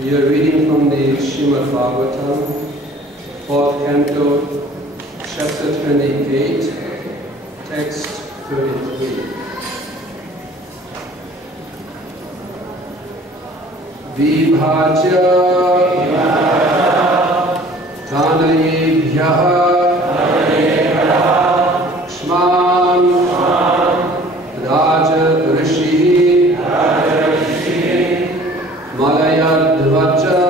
We are reading from the Srimad Bhagavatam, 4th Canto, Chapter 28, Text 33. Vibhajya Dhanayebhyah Kshmam Raja Rishi Malayadvaja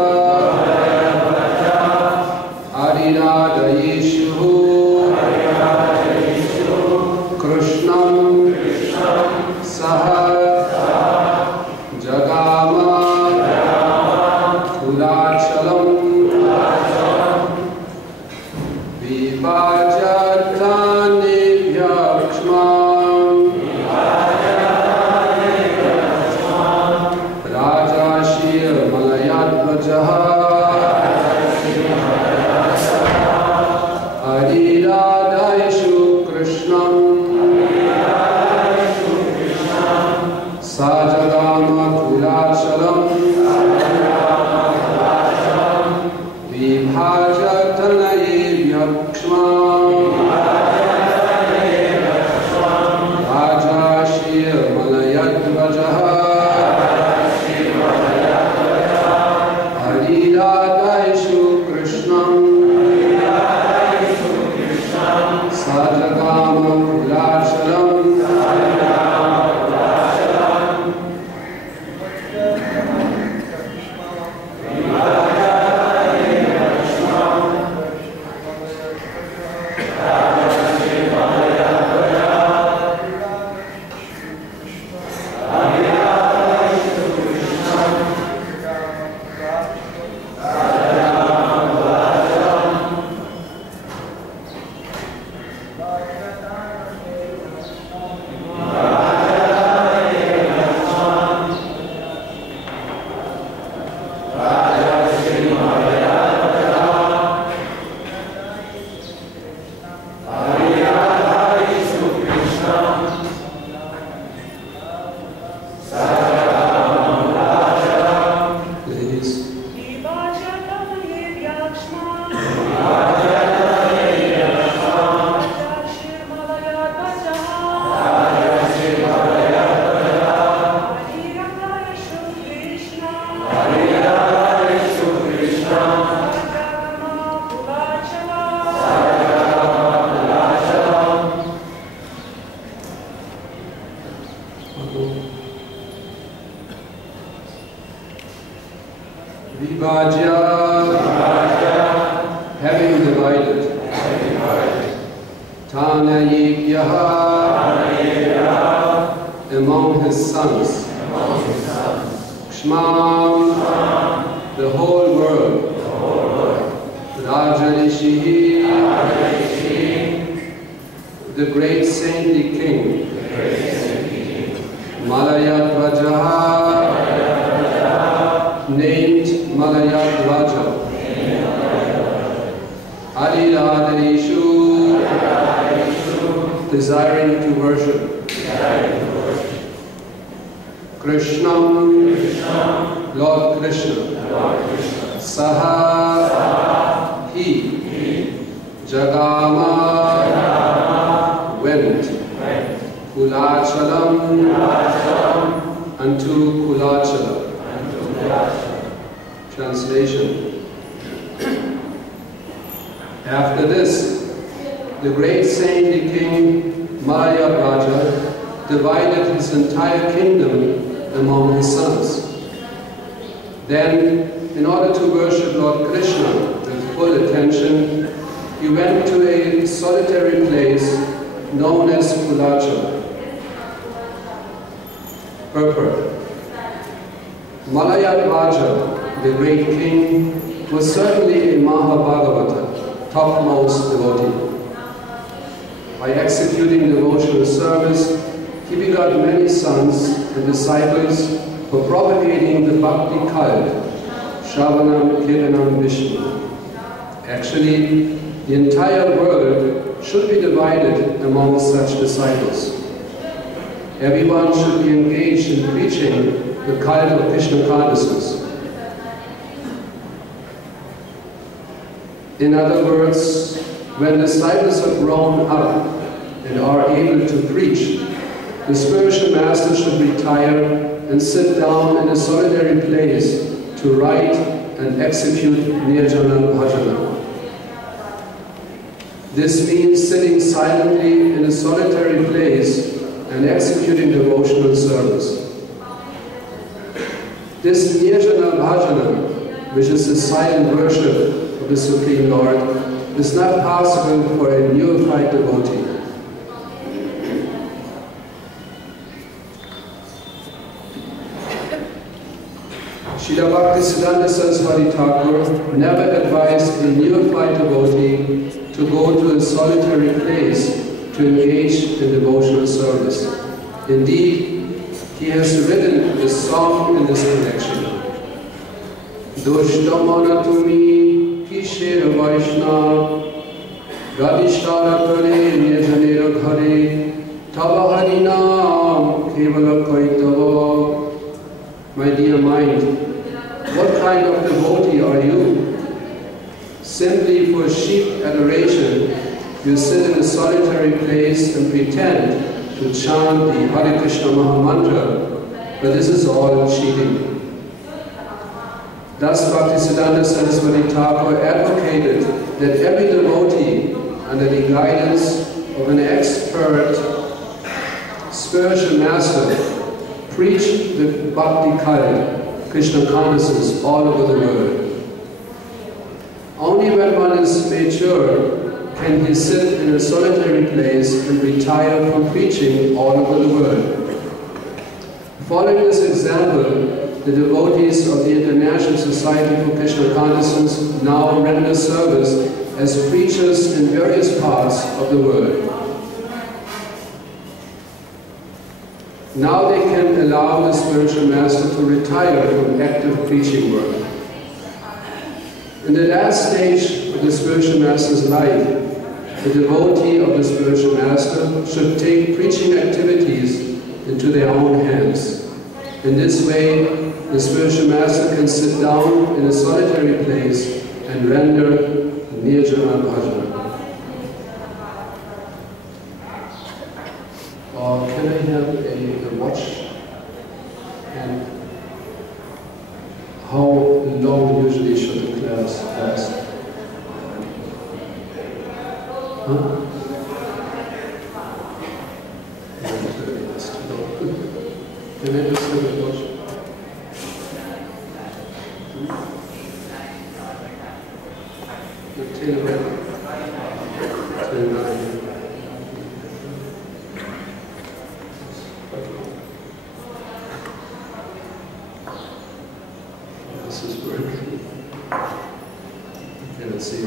Ariradaishu Krishnam Saha Jagama Kulachalam Vibhajatanebhya Kshmam Rajashir Malayadvajaha Ariradaishu Krishnam Sajagama Kulachalam Vibhajatanebhya Kshmam Rajashir Malayadvajaha Ariradaishu Krishnam Sajagama Kulachalam Vibhajya, having divided, Tanayebhyah, among his sons, Kshmam, the whole world, Rajarishihi, the great saintly king, Malayadvajaha, named Malayadvaja, Ariradaishu, desiring to worship, Krishnam, Lord Krishna, Saha, he, Jagama, went, Kulachalam, unto Kulachala. Translation. After this, the great saintly king Malayadvaja divided his entire kingdom among his sons. Then, in order to worship Lord Krishna with full attention, he went to a solitary place known as Kulacha. Purport. Malayadvaja, the great king, was certainly a Mahabhagavata, topmost devotee. By executing devotional service, he begot many sons and disciples for propagating the Bhakti cult, Shravanam Kirtanam Vishnu. Actually, the entire world should be divided among such disciples. Everyone should be engaged in preaching the cult of Krishna consciousness. In other words, when disciples are grown up and are able to preach, the spiritual master should retire and sit down in a solitary place to write and execute Nirjana Bhajana. This means sitting silently in a solitary place and executing devotional service. This Nirjana Bhajana, which is the silent worship of the Supreme Lord, is not possible for a neophyte devotee. Srila Bhaktisiddhanta Saraswati Thakur never advised a neophyte devotee to go to a solitary place to engage in devotional service. Indeed, he has written a song in this connection. Dushtamana tumi kisher vaishna radishtara kare nirjanera ghare tava harinam kevala kaitava. My dear mind, what kind of devotee are you? Simply for sheep adoration, you sit in a solitary place and pretend to chant the Hare Krishna Maha Mantra, but this is all cheating. Thus, Bhaktisiddhanta Saraswati Thakur advocated that every devotee, under the guidance of an expert spiritual master, preach the Bhakti cult, Krishna consciousness, all over the world. Only when one is mature can he sit in a solitary place and retire from preaching all over the world. Following this example, the devotees of the International Society for Krishna Consciousness now render service as preachers in various parts of the world. Now they can allow the spiritual master to retire from active preaching work. In the last stage of the spiritual master's life, the devotee of the spiritual master should take preaching activities into their own hands. In this way, the spiritual master can sit down in a solitary place and render Nirjana Bhajana. Can I have a watch? And how long usually should the class last? Huh? Can I just have a watch? The 10 already. 10:09. This is working. Okay, let's see.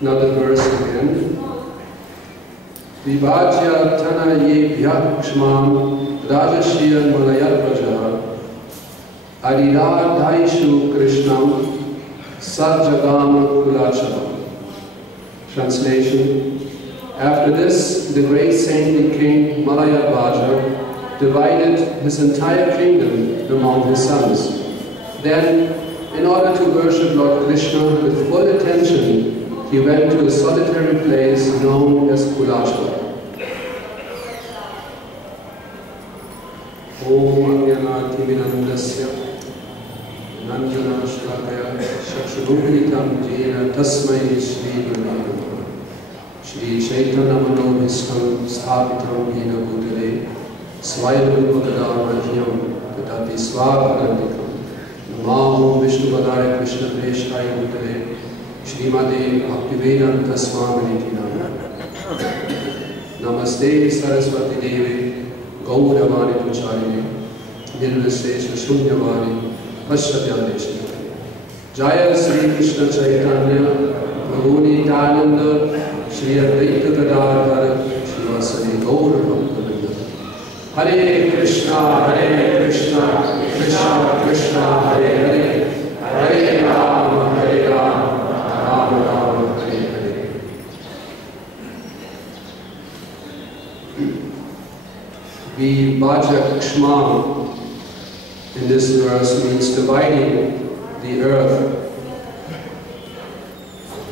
Now the verse again. Vivajya tana ye bhyakshmam rajashya malayadvaja arira daishu krishnam sajjagam kulacha. Translation. After this, the great saintly king Malayadvaja divided his entire kingdom among his sons. Then, in order to worship Lord Krishna with full attention, he went to a solitary place known as Kulacha. Om Ajnanati Vinandasya Nanjana Shlakaya Shakshurupiritam Jena Tasmai Shri Guru Shri Chaitanya Manobhistam Sthapitam Yena Bhutale Swayam Bhagavadhyam Tadati Svabhagantikam. Namo Vishnu Vadaya Krishna Preshaya Bhutale Shrimade Bhaktivaibhava Swami Namaste Saraswati Devi Gauravani Pucharine Nirvishesha Shunyavani Paschatyadeshna Jaya Sri Krishna Chaitanya Prabhu Nityananda Shri Advaita Gadadhara Shivasani Gauravani Hare Krishna, Krishna Krishna, Hare Hare, Hare Rama, Rama Rama, Hare Hare. Vibhaja Kshma in this verse means dividing the earth,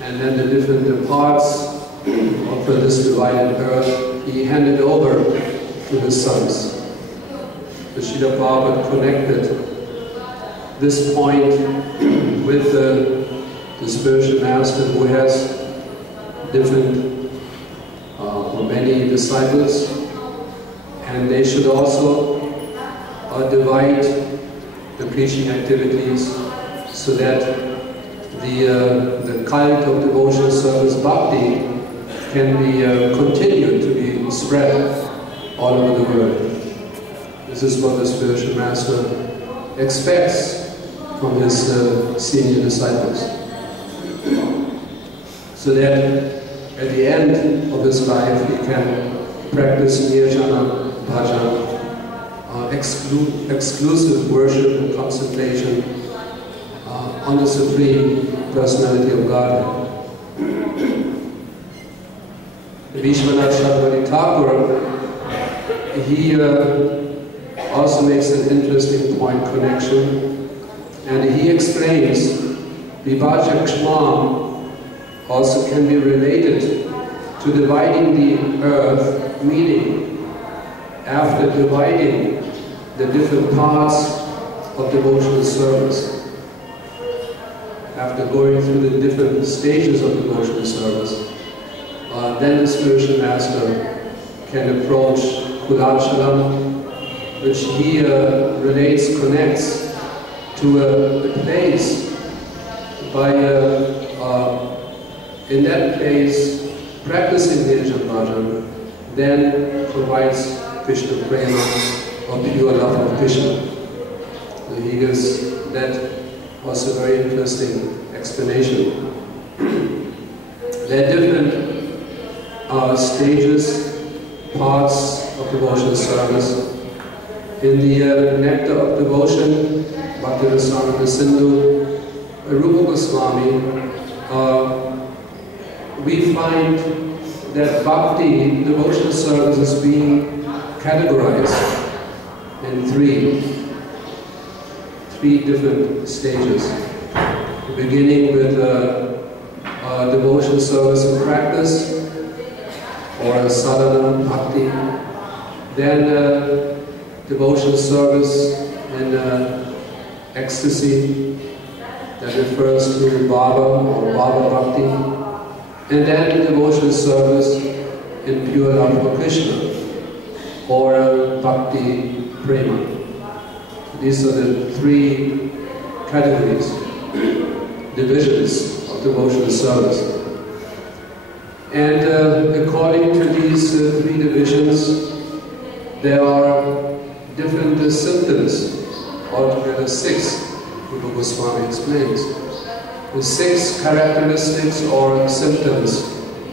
and then the different parts of this divided earth he handed over to his sons. The Srila Prabhupada connected this point with the spiritual master who has different or many disciples, and they should also divide the preaching activities so that the cult of devotional service bhakti can be continued to be spread all over the world. This is what the spiritual master expects from his senior disciples. So that at the end of his life he can practice nirjana bhajan, exclusive worship and concentration on the Supreme Personality of Godhead. Vishwanath Chakravarti Thakur, he also makes an interesting point connection, and he explains Vibhaja Kshma also can be related to dividing the earth, meaning after dividing the different parts of devotional service, after going through the different stages of devotional service, then the spiritual master can approach Kudachalam, which he connects to a place by, in that place, practicing Nirjana Bhajan, then provides Krishna Prema or pure love of Krishna. So he gives that also very interesting explanation. There are different stages, parts of devotional service. In the Nectar of Devotion, Bhakti-rasamrita Sindhu, Rupa Goswami, we find that bhakti, devotional service, is being categorized in three different stages. Beginning with devotional service and practice, or sadhana bhakti, then devotional service in ecstasy, that refers to bhava or bhava bhakti, and then devotional service in pure love for Krishna, or bhakti prema. These are the three categories, divisions of devotional service. And according to these three divisions, there are different symptoms, altogether 6, Rupa Goswami explains. The 6 characteristics or symptoms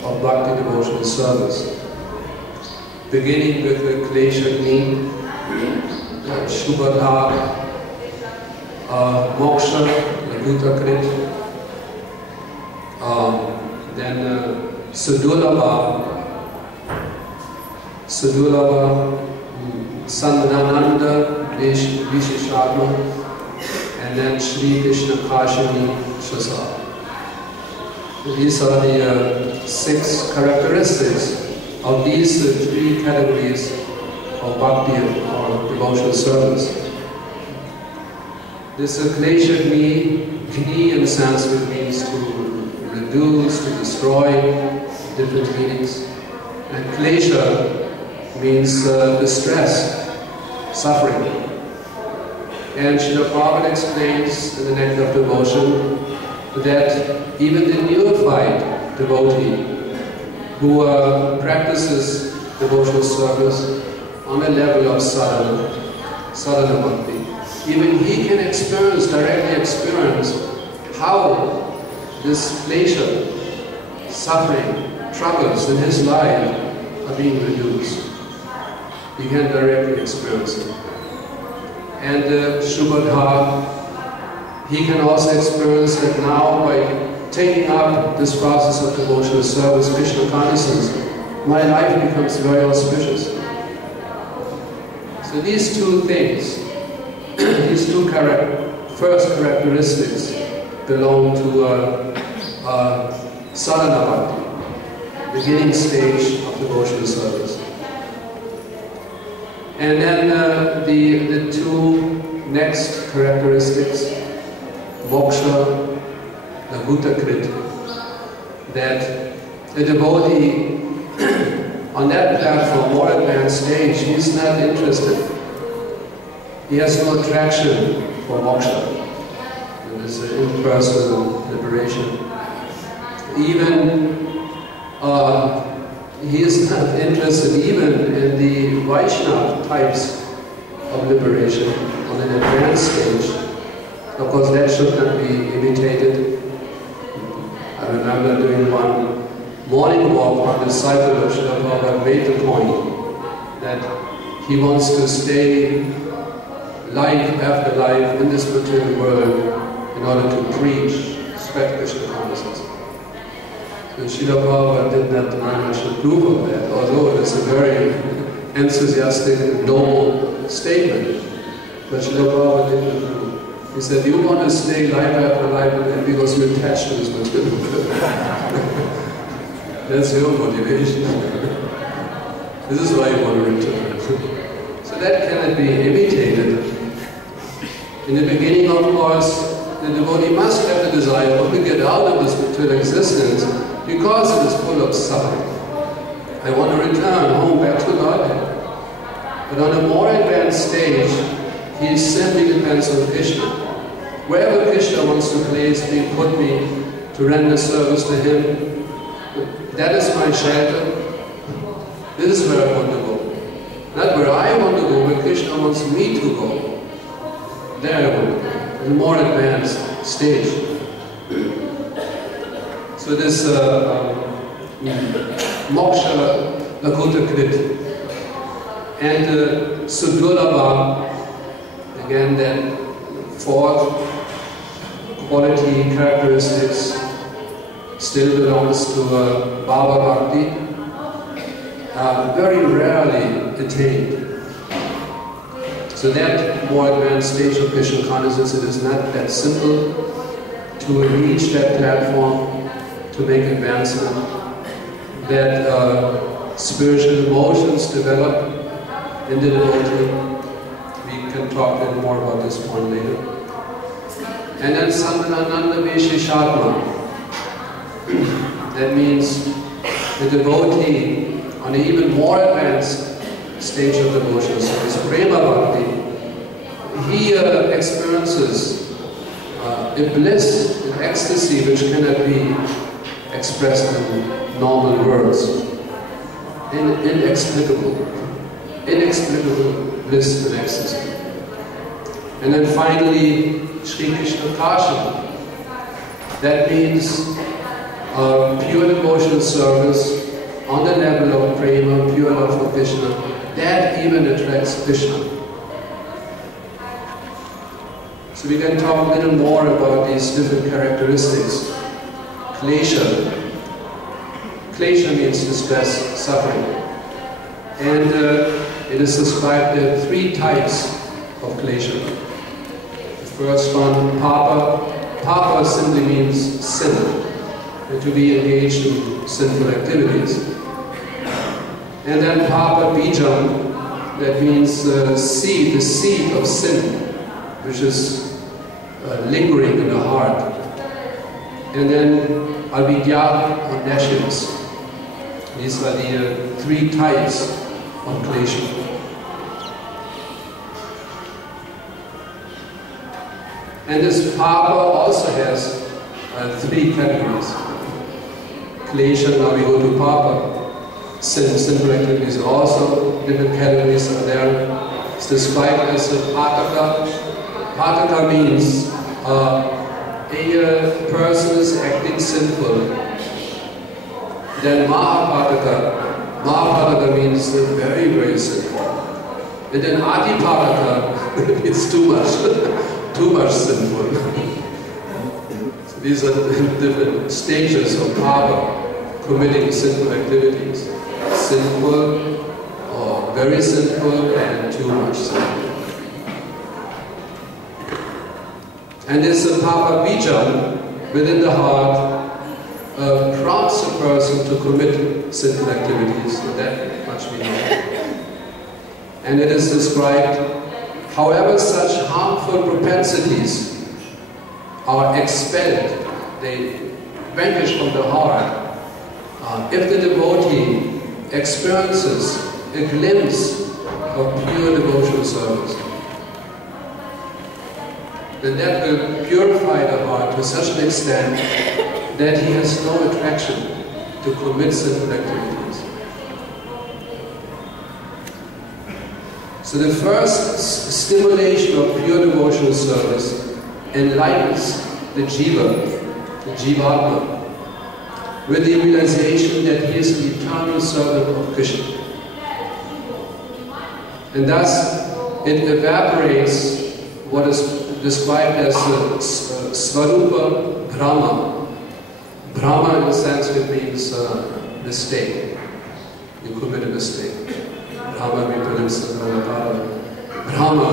of bhakti devotional service. Beginning with the Kleshagni, Shubhadha, Moksha, the Bhutakrit, then Sudulabha, Sandhananda, Visheshatma, and then Shri Krishna Kashani Shasa. These are the 6 characteristics of these 3 categories of bhakti or devotional service. This Kleshagni, Gni in Sanskrit means to reduce, to destroy, different meanings. And Klesha means distress, suffering. And Srila Prabhupada explains in the Nectar of Devotion that even the neophyte devotee who practices devotional service on a level of sadhana bhakti, even he can directly experience how this pleasure, suffering, troubles in his life are being reduced. He can directly experience it. And Shubhadha, he can also experience that now by taking up this process of devotional service, Krishna consciousness, my life becomes very auspicious. So these two things, these two first characteristics belong to sadhana bhakti, beginning stage of devotional service. And then the two next characteristics, moksha, lagutakrit, that a devotee on that platform, more advanced stage, he is not interested. He has no attraction for moksha. It is an impersonal liberation. Even he is not interested even in the Vaishnava types of liberation on an advanced stage. Of course, that should not be imitated. I remember doing one morning walk, one disciple of Srila Prabhupada made the point that he wants to stay life after life in this material world in order to preach, spread Krishna consciousness. And Srila Prabhupada did not very much approve of that, although it is a very enthusiastic and noble statement. But Srila Prabhupada didn't approve. He said, you want to stay life after life because you're attached to this material world. That's your motivation. This is why you want to return. So that cannot be imitated. In the beginning, of course, the devotee must have the desire to get out of this material existence because it is full of suffering. I want to return home back to Godhead. But on a more advanced stage, he simply depends on Krishna. Wherever Krishna wants to place me, put me, to render service to him, that is my shelter. This is where I want to go. Not where I want to go, where Krishna wants me to go. There I want to go, in a more advanced stage. So this moksha lakuta krit and sudurlabha, again that fourth quality characteristics still belongs to Bhava Bhakti, very rarely attained. So that more advanced stage of Krishna consciousness, it is not that simple to reach that platform, to make advancement, that spiritual emotions develop in the devotee. We can talk a little more about this point later. And then Santananda Visheshatma. That means the devotee on an even more advanced stage of devotion service, Prema Bhakti, he experiences a bliss, an ecstasy which cannot be expressed in normal words. Inexplicable bliss and ecstasy. And then finally, Sri Krishna Kasha. That means pure devotional service on the level of prema, pure love for Krishna. That even attracts Krishna. So we can talk a little more about these different characteristics. Klesha. Klesha means distress, suffering. And it is described there are three types of klesha. The first one, papa. Papa simply means sin, and to be engaged in sinful activities. And then papa bijam, that means seed, the seed of sin, which is lingering in the heart. And then avidya or nastiness. These are the three types of klesha. And this Papa also has 3 categories. Klesha, now we go to Papa. Sinful activities also, different categories are there. It's described as a Pataka. Pataka means a person is acting sinful. Then Mahapataka. Mahapataka means very, very sinful. And then Adipataka means too much sinful. So these are the different stages of Papa, committing sinful activities. Sinful, or very sinful, and too much sinful. And this Papa Bija within the heart prompts a person to commit sinful activities, so that much we know. And it is described, however such harmful propensities are expelled, they vanish from the heart, if the devotee experiences a glimpse of pure devotional service, then that will purify the heart to such an extent that he has no attraction to commit sinful activities. So the first stimulation of pure devotional service enlightens the Jivatma, with the realization that he is an eternal servant of Krishna. And thus it evaporates what is described as Svarupa Brahma. Brahma in Sanskrit means mistake. You commit a mistake. Brahma represents Brahma,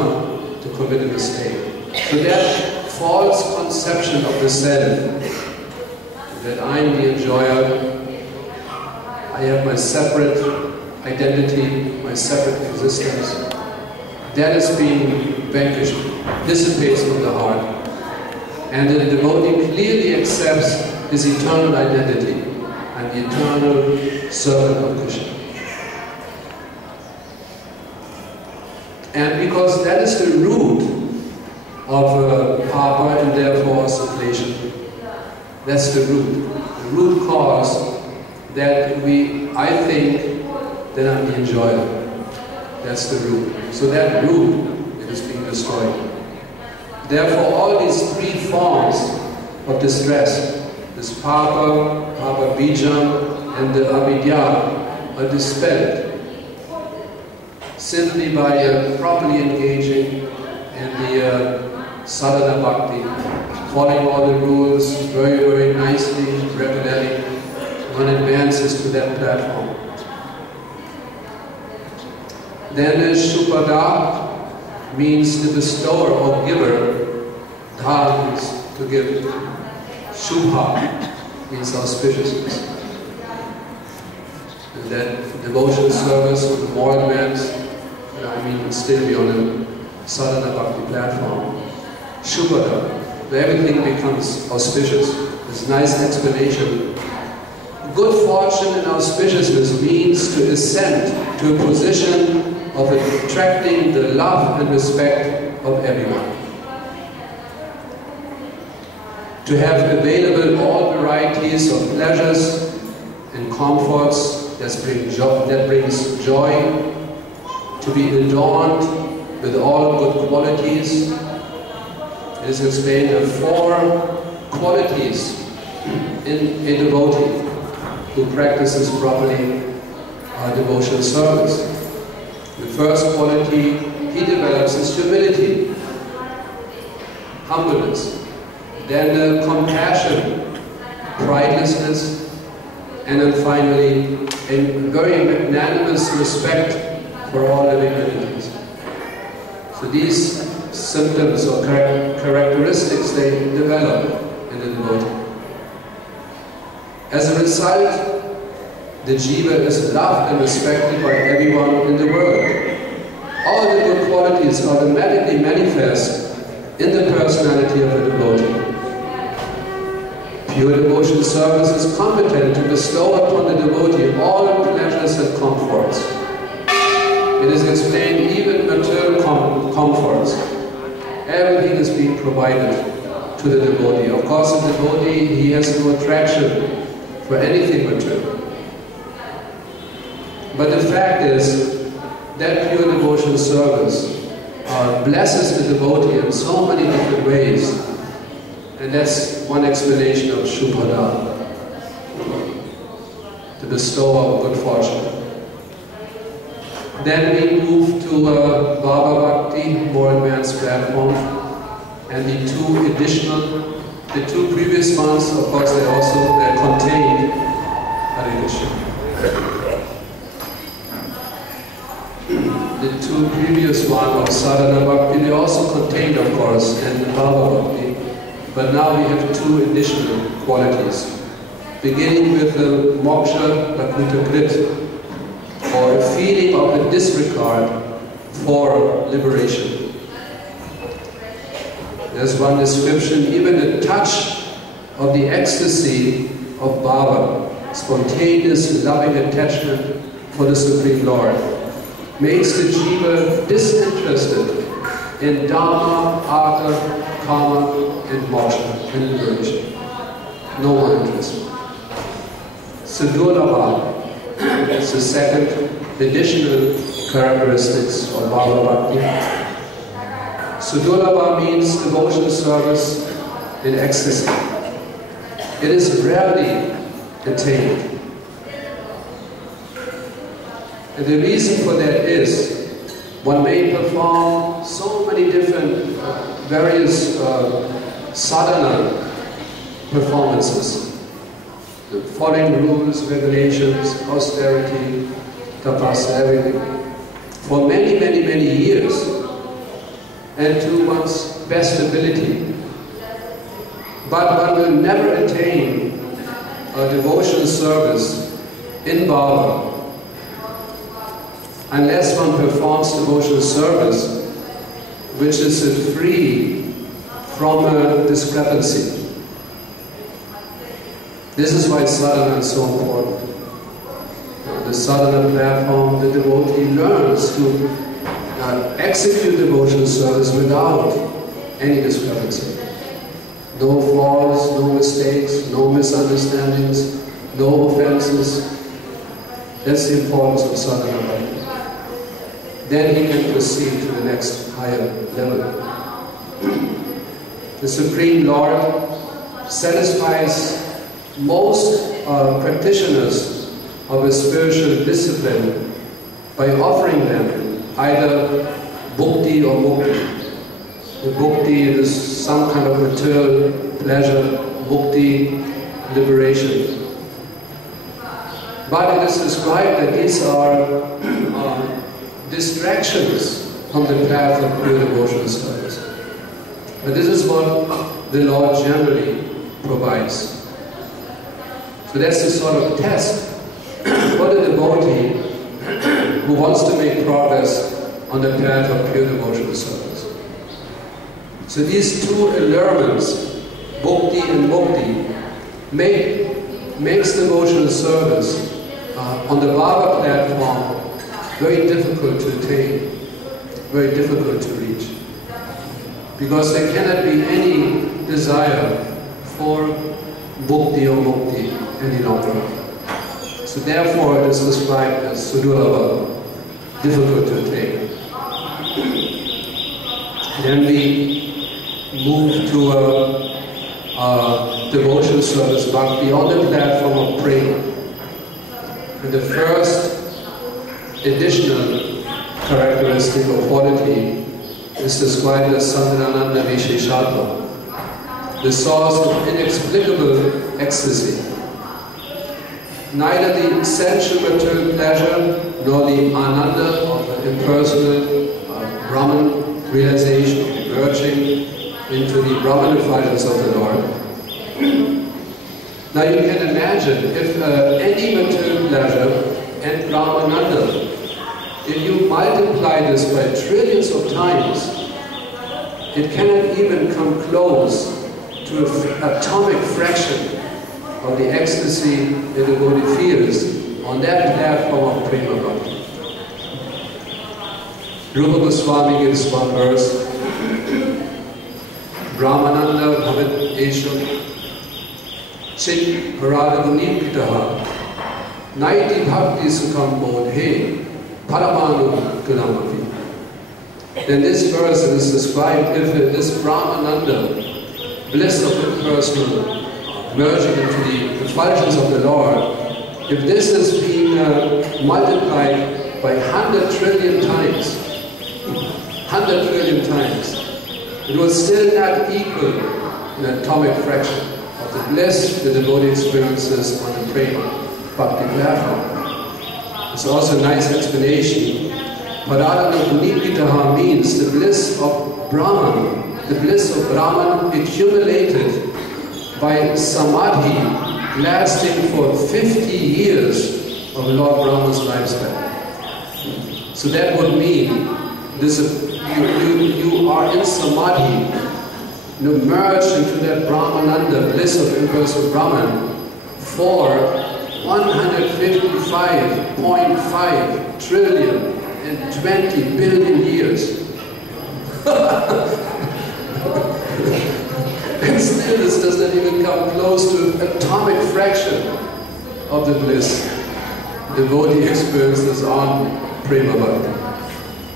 to commit a mistake. So that false conception of the self, that I am the enjoyer, I have my separate identity, my separate existence, that is being vanquished, dissipates from the heart. And the devotee clearly accepts his eternal identity. I'm the eternal servant of Krishna. And because that is the root of Papa and therefore Klesha. That's the root cause that I think that I'm the enjoyer. That's the root. So that root, it is being destroyed. Therefore, all these 3 forms of distress, this Papa Bija, and the Avidya, are dispelled simply by properly engaging in the sadhana bhakti, following all the rules very, very nicely, regularly. One advances to that platform. Then Shupada means the bestower or giver. Dha means to give. Shubha means auspiciousness. And then devotional service with more advanced, still be on a sadhana bhakti platform. Shupada. Everything becomes auspicious. This nice explanation. Good fortune and auspiciousness means to ascend to a position of attracting the love and respect of everyone. To have available all varieties of pleasures and comforts that brings joy. To be adorned with all good qualities. It is explained there are 4 qualities in a devotee who practices properly devotional service. The first quality he develops is humility, humbleness, then compassion, pridelessness, and then finally a very magnanimous respect for all living entities. So these symptoms or characteristics they develop in the devotee. As a result, the jiva is loved and respected by everyone in the world. All the good qualities automatically manifest in the personality of the devotee. Pure devotional service is competent to bestow upon the devotee all pleasures and comforts. It is explained even material comforts. everything is being provided to the devotee. Of course, the devotee, he has no attraction for anything material. But the fact is that pure devotional service blesses the devotee in so many different ways. And that's one explanation of Shubhada, the bestower of good fortune. Then we move to Bhava Bhakti, more advanced platform, and the two previous ones, of course, they're contained. Hare Krishna. The two previous ones of Sadhana Bhakti, they also contained, of course, and Bhava Bhakti, but now we have two additional qualities, beginning with the Moksha Lakuta Krit, or a feeling of a disregard for liberation. There's one description, even a touch of the ecstasy of bhava, spontaneous loving attachment for the Supreme Lord, makes the jiva disinterested in dharma, artha, karma, and moksha, and liberation. No more interest. Sadhulabha, that's the second additional characteristics of Bhava Bhakti. Sadhulabha means devotional service in ecstasy. It is rarely attained. And the reason for that is, one may perform so many different, various sadhana performances, following rules, regulations, austerity, tapasya, everything, for many, many, many years, and to one's best ability. But one will never attain a devotional service in bhava unless one performs devotional service which is free from a discrepancy. This is why sadhana is so important. The sadhana platform, the devotee learns to execute devotional service without any discrepancy. No flaws, no mistakes, no misunderstandings, no offenses. That's the importance of sadhana. Then he can proceed to the next higher level. The Supreme Lord satisfies most practitioners of a spiritual discipline by offering them either bhukti or mukti. The bhukti is some kind of material pleasure, mukti, liberation. But it is described that these are distractions from the path of pure devotional service. But this is what the Lord generally provides. So that's the sort of test for the devotee who wants to make progress on the path of pure devotional service. So these two allurements, bhukti and mukti, makes devotional service on the Bhava platform very difficult to attain, very difficult to reach. Because there cannot be any desire for bhukti or mukti any longer. So therefore it is described as sudurlabha, difficult to attain. Then we move to a devotional service bhakti on the platform of prema. And the first additional characteristic or quality is described as Santanananda Visheshatva, the source of inexplicable ecstasy. Neither the essential material pleasure nor the ananda of the impersonal Brahman realization, merging into the Brahman effulgence of the Lord. Now you can imagine if any material pleasure and Brahmananda, if you multiply this by trillions of times, it cannot even come close to an atomic fraction of the ecstasy that the devotee feels on that platform of Prema Bhakti. Rupa Goswami gives one verse, Brahmananda Bhavat Esha Chit Parada Gunipitaha Naiti Bhakti Sukham Bodhe Paramanu Gunamapi. In this verse it is described if this Brahmananda, bliss of impersonal, merging into the effulgence of the Lord, if this is being multiplied by 100 trillion times, 100 trillion times, it will still not equal an atomic fraction of the bliss the devotee experiences on the Prema Bhakti platform. It's also a nice explanation. Paradana Punipitaha means the bliss of Brahman, the bliss of Brahman accumulated by samadhi lasting for 50 years of Lord Brahma's lifespan. So that would mean this, you are in samadhi, merged into that Brahmananda, bliss of impersonal Brahman, for 155.5 trillion and 20 billion years. And still this does not even come close to an atomic fraction of the bliss the devotee experiences on Prema Bhakti.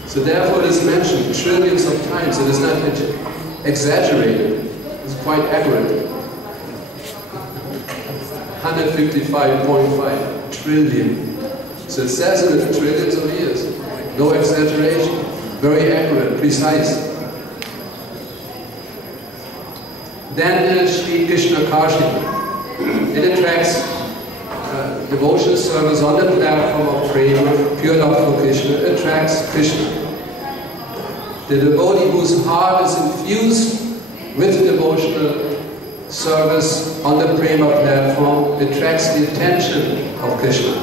So therefore it is mentioned trillions of times. It is not exaggerated. It's quite accurate. 155.5 trillion. So it says it in trillions of years. No exaggeration. Very accurate, precise. Then Sri Krishna Kashi. It attracts devotional service on the platform of Prema, pure love for Krishna. It attracts Krishna. The devotee whose heart is infused with devotional service on the Prema platform attracts the attention of Krishna.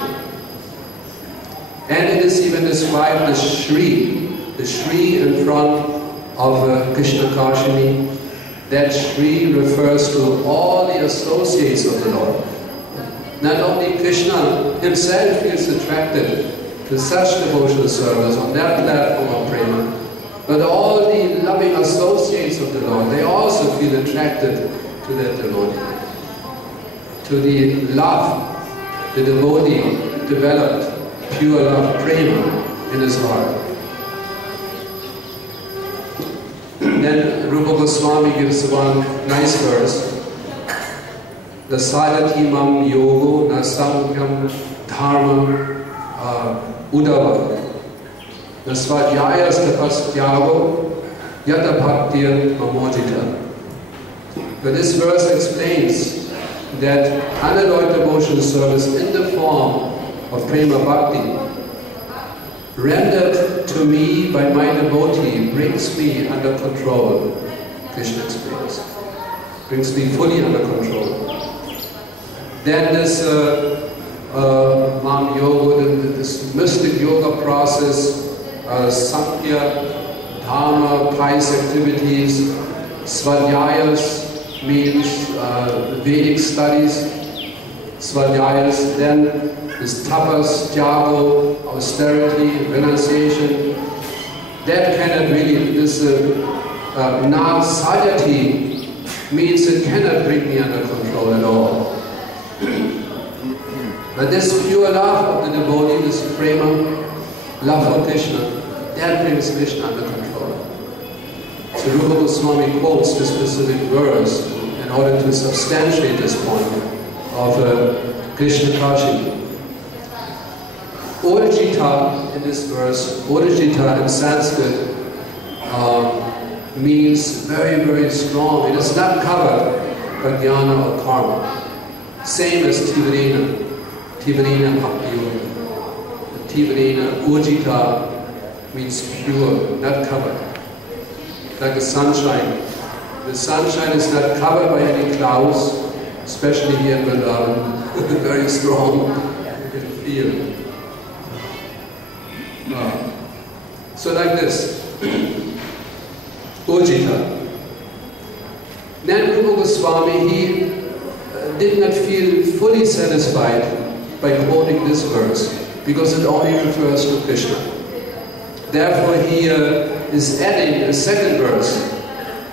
And it is even described as Shri, the Shri in front of Krishna Kashini. That Shri refers to all the associates of the Lord. Not only Krishna himself feels attracted to such devotional service on that platform of Prema, but all the loving associates of the Lord, they also feel attracted to that devotee, to the love the devotee developed, pure love, Prema, in his heart. Then Rupa Goswami gives one nice verse. The sadati mam yogo na samyam dharma udava na svadhyayas tapastyago yata bhaktir mamojita. But this verse explains that unalloyed devotional service in the form of Prema Bhakti rendered to me by my devotee brings me under control, Krishna explains. Brings me fully under control. Then this Mam Yoga, this mystic yoga process, Sankhya, Dharma, pious activities, Svadhyayas means Vedic studies, Svadhyayas, then this tapas, tyago, austerity, renunciation, that cannot really, this sadhati means it cannot bring me under control at all. But this pure love of the devotee, this prema, love for Krishna, that brings Krishna under control. So Rupa Goswami quotes this specific verse in order to substantiate this point of Krishna Kashi. Urjita in this verse, Urjita in Sanskrit means very, very strong. It is not covered by jnana or karma. Same as Tivarina, Tivarina Bhakti Yoga. Tivarina, Urjita means pure, not covered. Like the sunshine. The sunshine is not covered by any clouds, especially here in Vrindavan. Very strong, you can feel. So like this, Urjita. Then Rupa Goswami, he did not feel fully satisfied by quoting this verse, because it only refers to Krishna. Therefore he is adding a second verse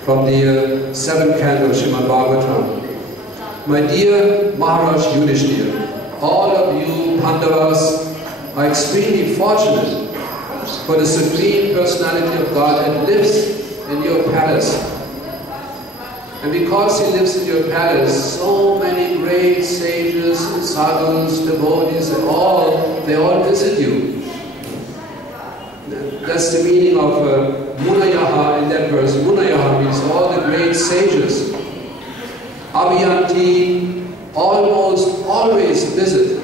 from the 7th canto of Srimad Bhagavatam. My dear Maharaj Yudhishthira, all of you Pandavas are extremely fortunate, for the Supreme Personality of Godhead lives in your palace. And because He lives in your palace, so many great sages, sadhus, devotees, they all visit you. That's the meaning of Munayaha in that verse. Munayaha means all the great sages. Abhiyanti almost always visit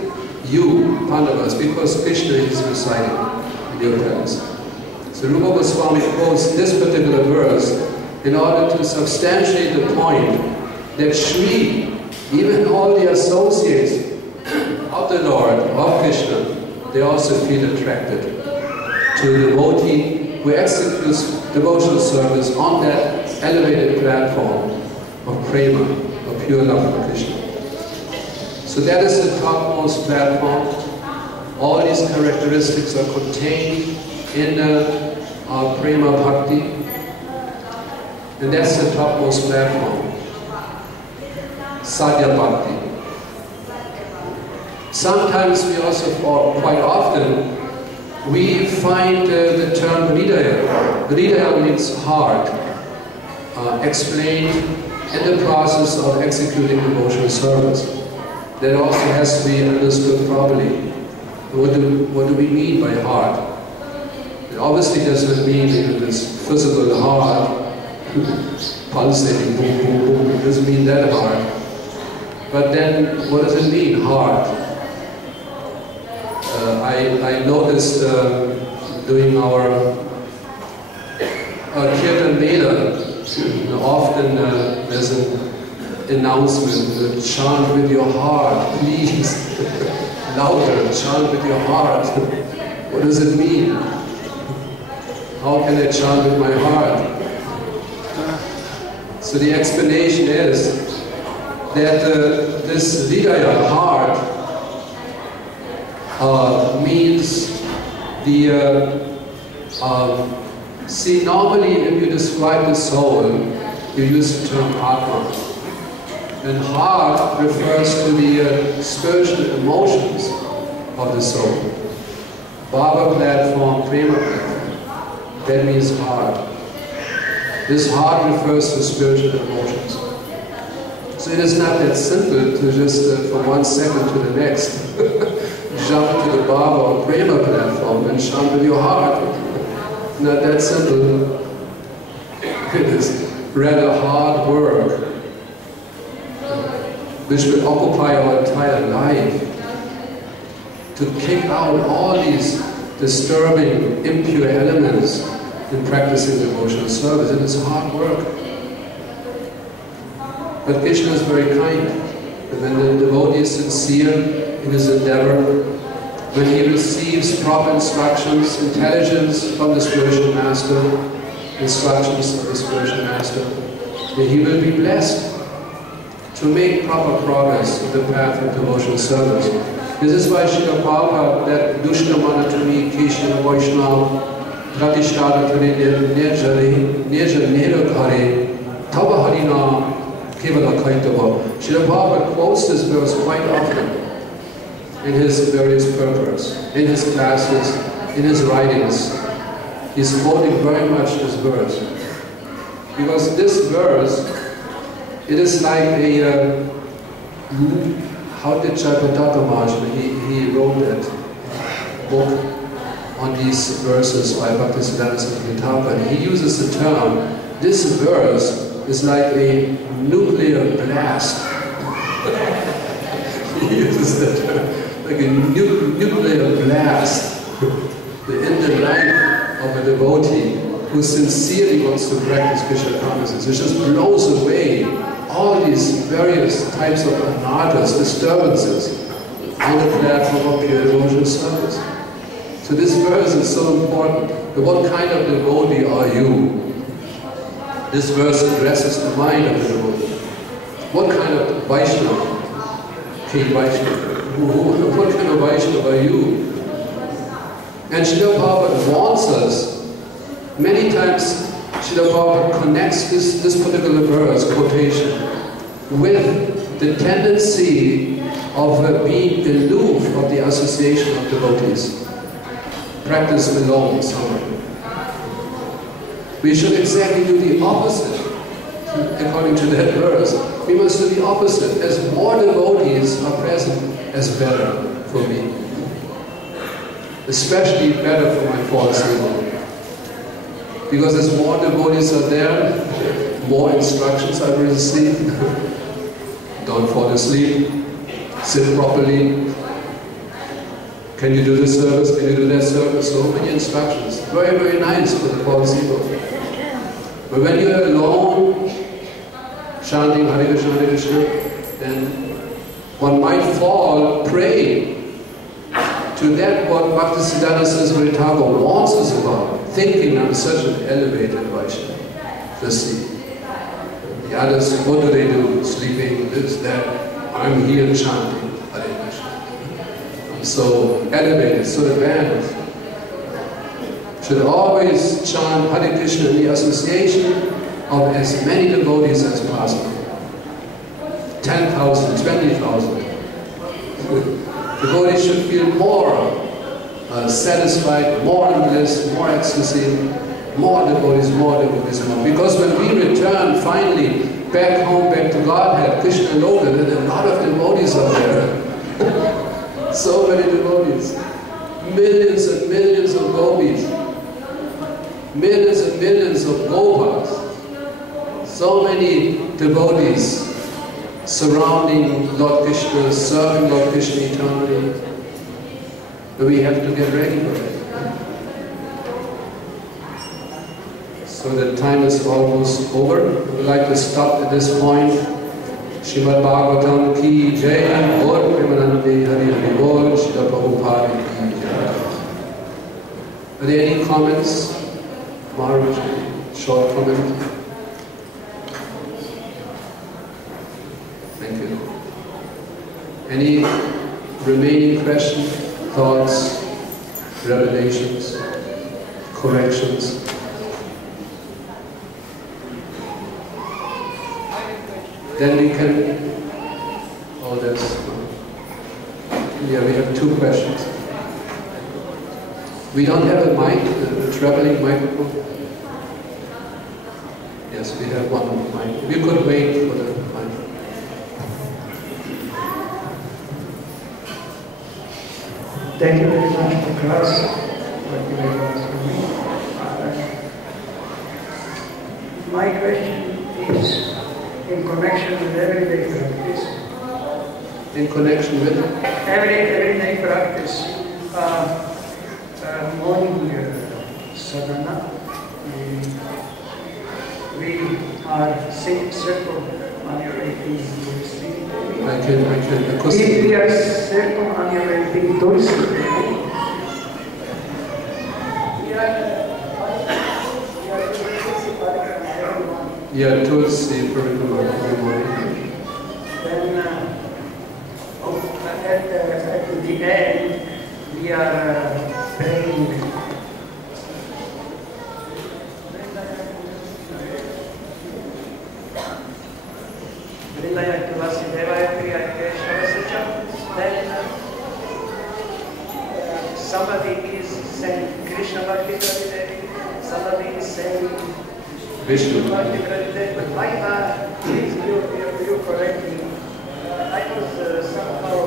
you, Pandavas, because Krishna is residing in your palace. So Rupa Goswami quotes this particular verse in order to substantiate the point that Shri, even all the associates of the Lord, of Krishna, they also feel attracted to a devotee who executes devotional service on that elevated platform of prema, of pure love for Krishna. So that is the topmost platform. All these characteristics are contained in our prema bhakti, and that's the topmost platform, sadhya bhakti. Sometimes we also, or quite often, we find the term hridaya. Hridaya means heart, explained in the process of executing devotional service. That also has to be understood properly. What do we mean by heart? It obviously doesn't mean this physical heart pulsating, boom, boom, boom. It doesn't mean that heart. But then, what does it mean, heart? I noticed doing our Kirtan Veda, often there's an announcement, chant with your heart, please. Louder, chant with your heart. What does it mean? How can I chant with my heart? So the explanation is that this hridaya, heart, means the see, normally if you describe the soul, you use the term atma. And heart refers to the spiritual emotions of the soul. Bhava platform, prema platform, that means heart. This heart refers to spiritual emotions. So it is not that simple to just from 1 second to the next jump to the bhava or prema platform and chant with your heart. Not that simple. It is rather hard work, which will occupy our entire life, to kick out all these disturbing, impure elements in practicing devotional service. It is hard work. But Krishna is very kind. And when the devotee is sincere in his endeavor, when he receives proper instructions, intelligence from the spiritual master, instructions of the spiritual master, then he will be blessed to make proper progress in the path of devotional service. This is why Srila Prabhupada, that Dushtamanatami Krishna Vaishnava Pratishthadatani Nirja Niraghare Tava Harina Kevala Kaitava. Srila Prabhupada quotes this verse quite often in his various purports, in his classes, in his writings. He's quoting very much this verse. Because this verse, it is like a, how did Jayapataka Maharaj, he wrote that book on these verses by Bhaktisiddhanta Saraswati, and he uses the term, this verse is like a nuclear blast. He uses the term, like a nuclear blast in the life of a devotee who sincerely wants to practice Krishna consciousness. It just blows away all these various types of anarthas, disturbances on the platform of pure devotional service. So this verse is so important. What kind of devotee are you? This verse addresses the mind of the devotee. What kind of Vaishnava? King Vaishnava. What kind of Vaishnava are you? And Srila Prabhupada warns us. Many times Srila Prabhupada connects this particular verse, quotation, with the tendency of being aloof of the association of devotees. Practice alone somewhere. We should exactly do the opposite, according to that verse. We must do the opposite. As more devotees are present, as better for me. Especially better for my false ego. Because as more devotees are there, more instructions I will receive. Don't fall asleep. Sit properly. Can you do this service? Can you do that service? So many instructions. Very, very nice for the false ego. But when you are alone, chanting Hare Krishna, Hare Krishna, then one might fall prey to that what Bhaktisiddhanta Saraswati Thakur warns us about, thinking I'm such an elevated Vaishnava. Just see. The others, what do? Sleeping, this, that. I'm here chanting Hare Krishna. I'm so elevated, so advanced. Should always chant Hare Krishna in the association of as many devotees as possible. 10,000, 20,000. Devotees should feel more satisfied, more in bliss, more ecstasy, more devotees, more. Because when we return finally back home, back to Godhead, Krishna and Loka, then a lot of devotees are there. So many devotees. Millions and millions of gopis. Millions and millions of gopas. So many devotees surrounding Lord Krishna, serving Lord Krishna eternally. But we have to get ready for it. So the time is almost over. We would like to stop at this point. Srimad Bhagavatam ki jai, Gaur Premanande Hari Hari Bol, Srila Prabhupada ki jai. Are there any comments? Maharaj, short comment. Thank you. Any remaining questions, thoughts, revelations, corrections? Then we can, oh that's, yeah, we have two questions. We don't have a mic, a traveling microphone. Yes, we have one mic. We could wait for the mic. Thank you very much for class. My question is in connection with everyday practice. In connection with? Everyday practice. Morning sadhana. We are circumambulating Tulsi. I can We are circumambulating Tulsi. Yeah, Tulsi Parikrama every morning. Then at the end, we are praying. Somebody is saying Krishna Bhaktivaibhava, somebody is saying Vishnu Bhaktivaibhava. But my please you correct me. I was somehow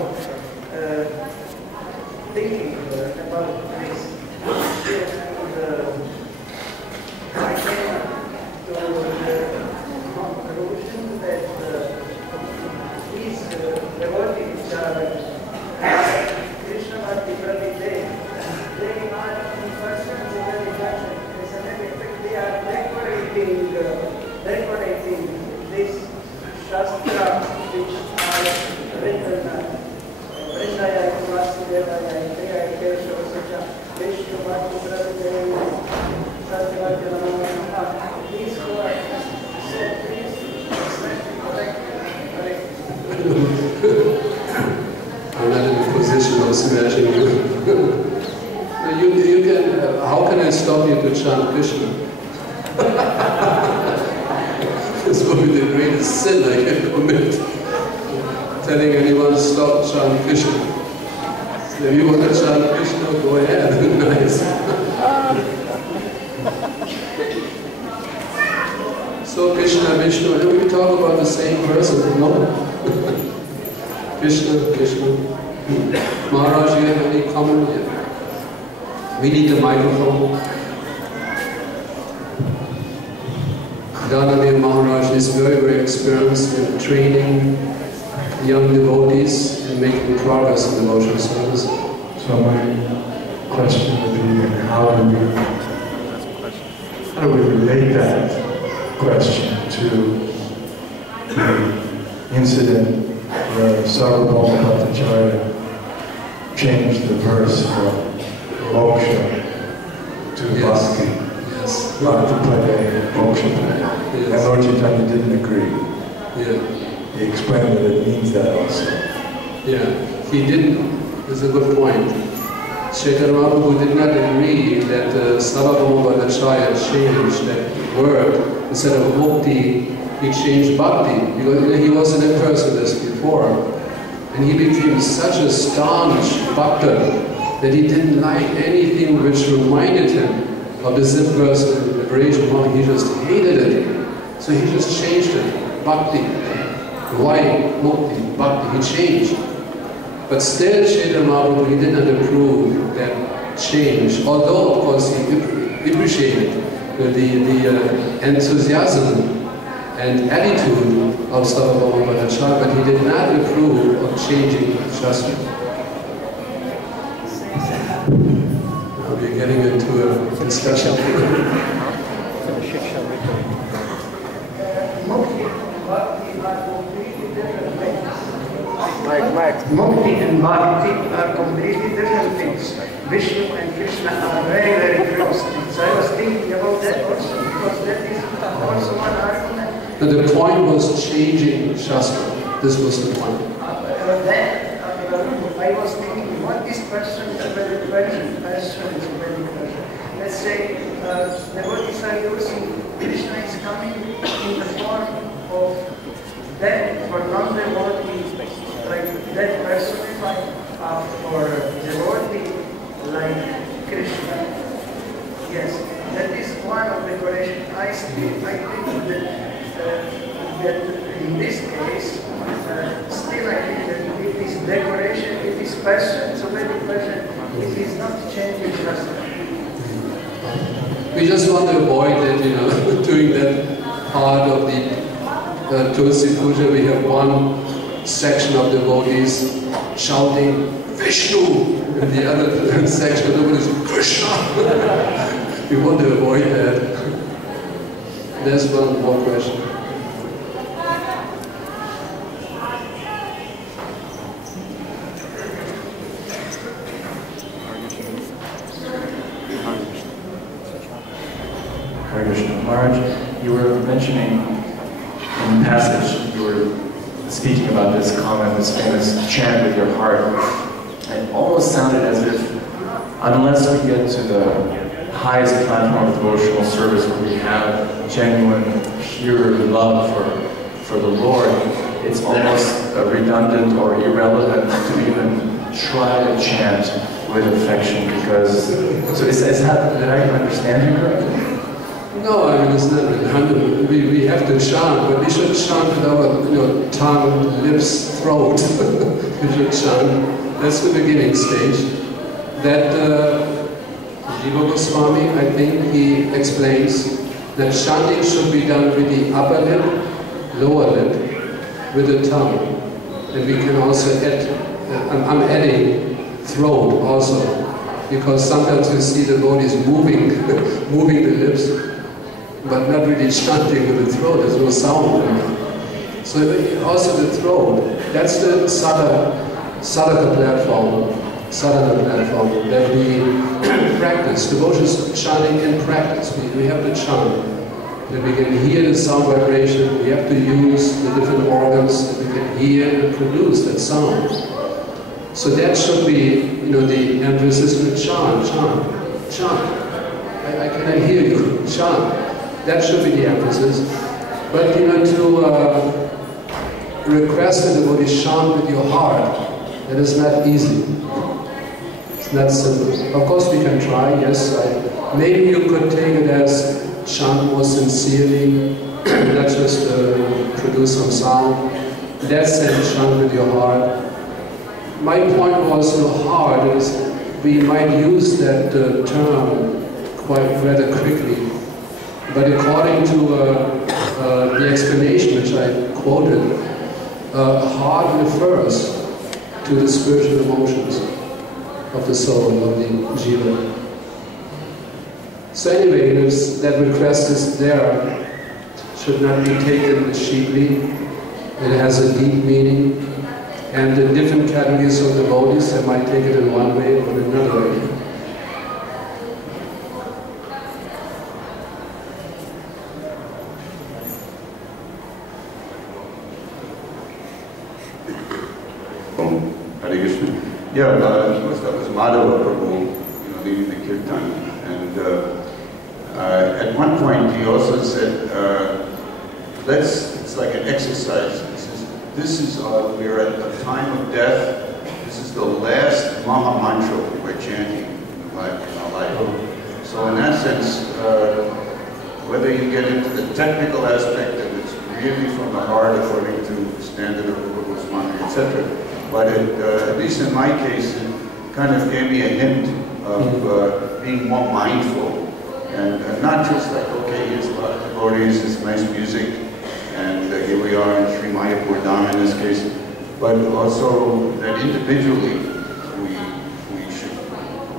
thinking about this. I came to the conclusion that these devotees are Krishna Bhaktivaibhava. They are in persons they are decorating this Shastra which are written Vrindaya Vasudevaya Priya Kesho Sacha Vishnu Bhaktivaibhava Satyavati Namaha. These words, so please correct. I'm not in the position of smashing you. You can, how can I stop you to chant Krishna? a sin I can commit. Telling anyone to stop chant Krishna. So if you want to chant Krishna, go ahead. Nice. So Krishna, Vishnu, and we talk about the same person, no? Krishna, Krishna. Maharaj, you have any comment? We need the microphone. Dhanavir Maharaj is very, very experienced in training young devotees and making progress in devotional service. So my question would be, how do we relate that question to the incident where Sarvabhauma Bhattacharya changed the verse from moksha to bhakti? Yes. Bhakti pade, moksha pade. Yes. And Lord Chaitanya didn't agree. Yeah. He explained that it means that also. Yeah, he didn't. That's a good point. Chaitanya Mahaprabhu did not agree that Sarvabhauma Bhattacharya changed that word. Instead of mukti, he changed bhakti. Because he wasn't impersonalist before. And he became such a staunch bhakta that he didn't like anything which reminded him of this impersonal liberation. He just hated it. So he just changed it. Bhakti. Why mukti? Bhakti. He changed. But still, Chaitanya Mahaprabhu, he did not approve that change. Although, of course, he appreciated the enthusiasm and attitude of Sarvabhauma Bhattacharya, but he did not approve of changing Shastra. Now we're getting into a discussion. Mukti and bhakti are completely different things. Vishnu and Krishna are very, very close. So I was thinking about that also, because that is also one argument. But the point was changing Shastra. This was the point. I was thinking, what is person is a very question? Person is a very question. Let's say devotees are using Krishna is coming in the form of that for non-devotee, like that personified, for devotee like Krishna. Yes, that is one of the correction. I think that in this case, still I think that it is decoration, it is person, so very person, it is not changing Shastra. We just want to avoid that, doing that part of the Tulsi Puja. We have one section of devotees shouting Vishnu, and the other section of devotees Krishna. We want to avoid that. There's one more question. Hare Krishna. Maharaj, you were mentioning in the passage, you were speaking about this comment, this famous chant with your heart. It almost sounded as if, unless we get to the highest platform of devotional service where we have genuine, pure love for the Lord, it's almost redundant or irrelevant to even try to chant with affection, because, so is that, did I understand you correctly? No, I mean, it's not. We have to chant, but we should chant with our tongue, lips, throat. We should chant. That's the beginning stage. That Jiva Goswami, I think, he explains that chanting should be done with the upper lip, lower lip, with the tongue. And we can also add, I'm adding throat also, because sometimes you see the devotees moving, moving the lips, but not really chanting with the throat. There's no sound. So also the throat. That's the sadhaka platform. Sadhana platform that we practice. Devotions chanting in practice. We have to chant. That we can hear the sound vibration. We have to use the different organs that we can hear and produce that sound. So that should be, the emphasis in the chant, chant, chant. I cannot hear you. Chant. That should be the emphasis. But to request the devotee chant with your heart, that is not easy. It's not simple. Of course we can try, yes. Maybe you could take it as chant more sincerely, not just produce some sound. In that sense, chant with your heart. My point was the heart is, we might use that term quite rather quickly, but according to the explanation which I quoted, heart refers to the spiritual emotions of the soul, of the jiva. So anyway, that request is there, should not be taken cheaply. It has a deep meaning, and the different categories of devotees, they might take it in one way or in another way. Hare Krishna. Yeah, that was Madhava Prabhu, leading the kirtan. And at one point he also said, it's like an exercise. He says, we're at the time of death. This is the last Maha Mantra we're chanting in our life. So in that sense, whether you get into the technical aspect of it's really from the heart according to the standard of Rupa Swami, etc. But at least in my case, it kind of gave me a hint of being more mindful. And not just like, okay, here's a lot of devotees, it's nice music, and here we are in Sri Mayapur Dham in this case, but also that individually we should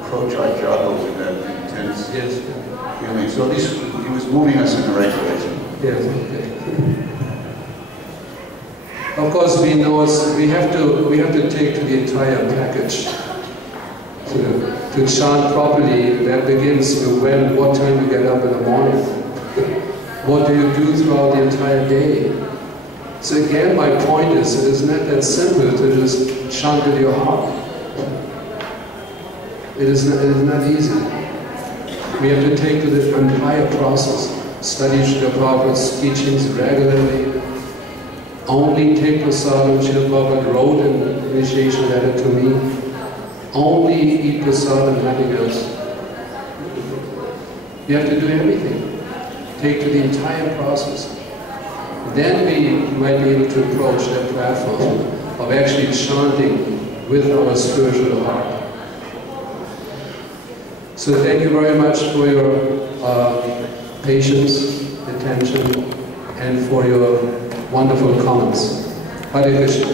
approach our jhana with that intense feeling. So at least he was moving us in the right direction. Yes, okay. Of course, we know we have to take to the entire package to chant properly. That begins with what time you get up in the morning. What do you do throughout the entire day? So again, my point is, it is not that simple to just chant with your heart. It is not easy. We have to take to the entire process. Study Srila Prabhupada's teachings regularly. Only take prasadam. Srila Prabhupada wrote an initiation letter to me. Only eat prasadam, nothing else. You have to do everything. Take to the entire process. Then we might be able to approach that platform of actually chanting with our spiritual heart. So thank you very much for your patience, attention, and for your wonderful comments. Hare Krishna.